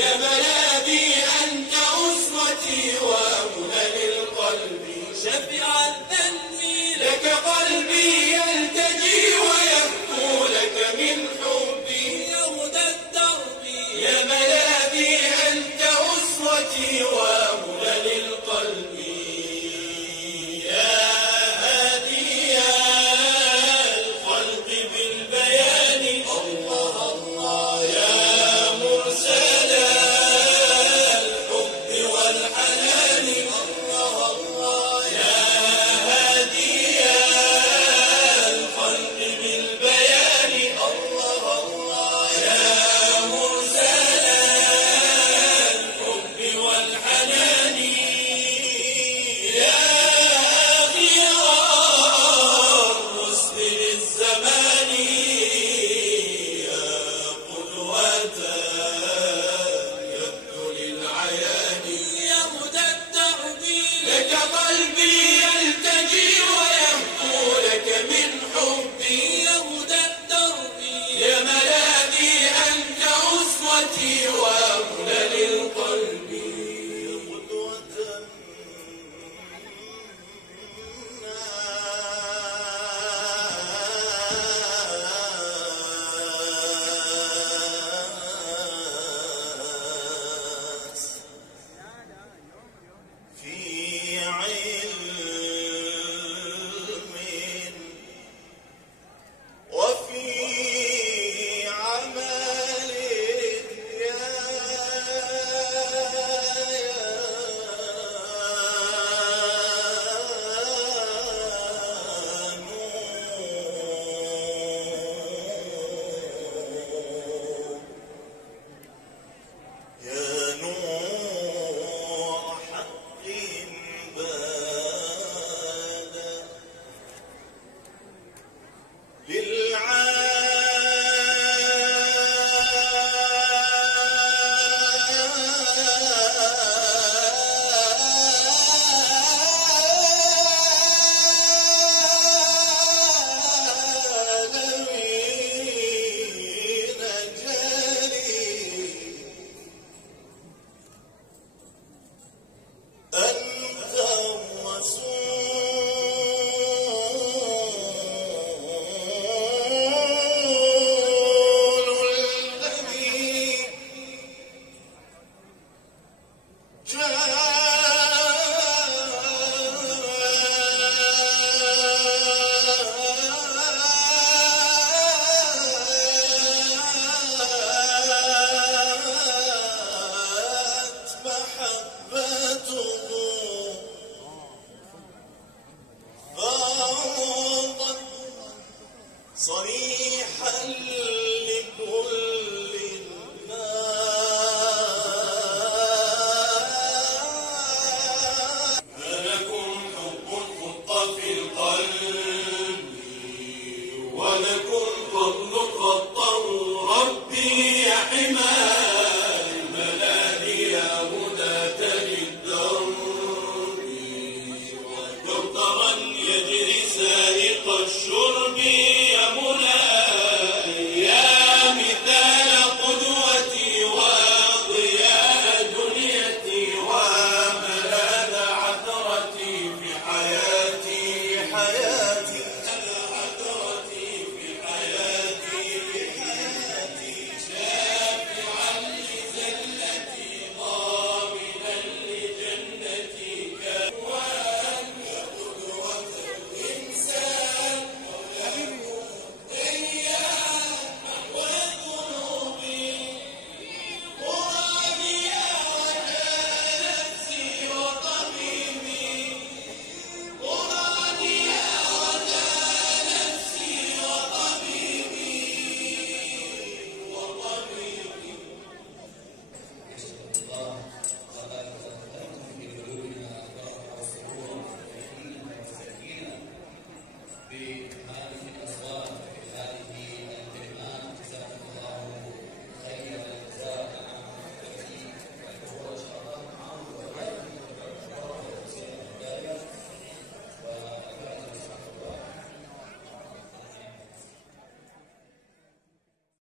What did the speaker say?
يا ملاذي أنت أسوتي ومنى للقلب شفيع الذنب لك قلبي يلتجي ويبكو لك من حبي يا هدى الدرب يا ملاذي أنت أسوتي ومنى للقلب يا هادي الخلق بالبيان الله الله يا مرسل الحب والحنان الله الله يا هادي الخلق بالبيان الله الله يا مرسل الحب والحنان يا غيار الرسل للزمان يا قدوة يبدو للعيان يا هدى الدرب لك قلبي يلتجي ويبكو لك من حبي يا هدى الدرب يا ملاذي أنت أسوتي